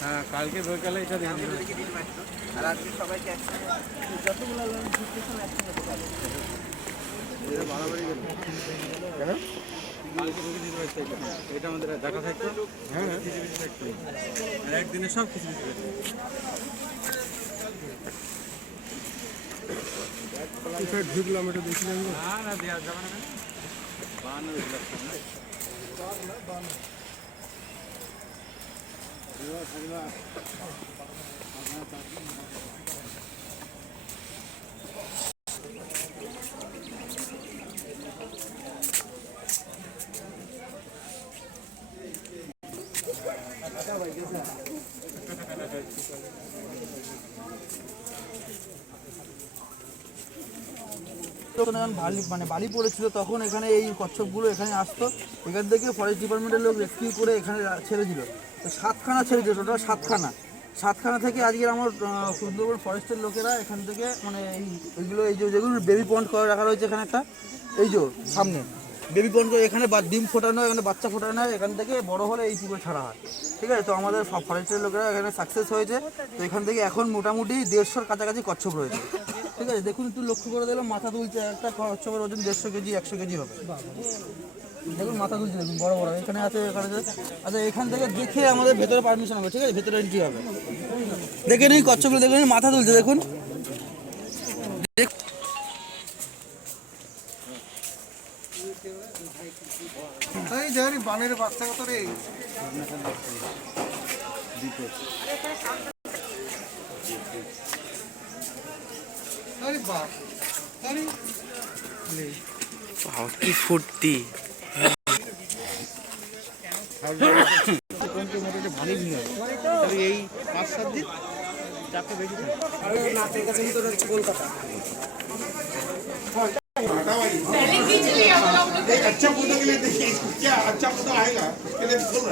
হ্যাঁ, কালকে বইকালে এটা দেখে আর আজকে সবাইকে যতগুলো বাড়াবাড়ি কেন কালকে ঢুকে দিতে পারছে এটা আমাদের দেখা থাকতো। হ্যাঁ, কিছু কিছু থাকতো আর একদিনে সব কিছু কিছু ঢুকলাম, এটা দেখছিলাম না দেওয়া যাবে না। মানে বালি পড়েছিল তখন এখানে এই কচ্ছপগুলো এখানে আসতো, এখান থেকে ফরেস্ট ডিপার্টমেন্টের লোক রেস্কিউ করে এখানে ছেড়েছিল। তো 7খানা ছেড়েছিল, টোটাল 7খানা থেকে আজকে আমার সুন্দরবন ফরেস্টের লোকেরা এখান থেকে মানে এইগুলো এই যেগুলো বেবি পন্ড করে রাখা রয়েছে এখানে একটা, এই যে সামনে বেবি পন্ড করে এখানে ডিম ফোটানো, এখানে বাচ্চা ফোটানো হয়, এখান থেকে বড় হলে এই পুকুরে ছাড়া হয়। ঠিক আছে, তো আমাদের ফরেস্টের লোকেরা এখানে সাকসেস হয়েছে। তো এখান থেকে এখন মোটামুটি 150-র কাছাকাছি কচ্ছপ রয়েছে। ঠিক আছে, দেখুন একটু লক্ষ্য করে দিলাম, মাথা তুলছে, একটা কচ্ছপের ওজন 150 কেজি 100 কেজি হবে। দেখুন মাথা তুলছে, দেখুন বড় বড় এখানে আছে, এখানে আছে। আচ্ছা, এখান থেকে দেখে আমাদের ভেতরে পারমিশন হবে। ঠিক আছে, ভেতরে এন্ট্রি হবে। দেখে নিন কচ্ছপগুলো, দেখে নিন মাথা তুলছে, দেখুন। বানের বাচ্চা কত রে, কি ফুর্তি! ভালোই ভিড় হয়, তবে এই 5-7 দিন চাপটা বেশি থাকে। নাচের কাছে ভিতরে হচ্ছে কলকাতা। अच्छा फोटो के लिए देखिए, क्या अच्छा फोटो आएगा इसके लिए बोल रहा है।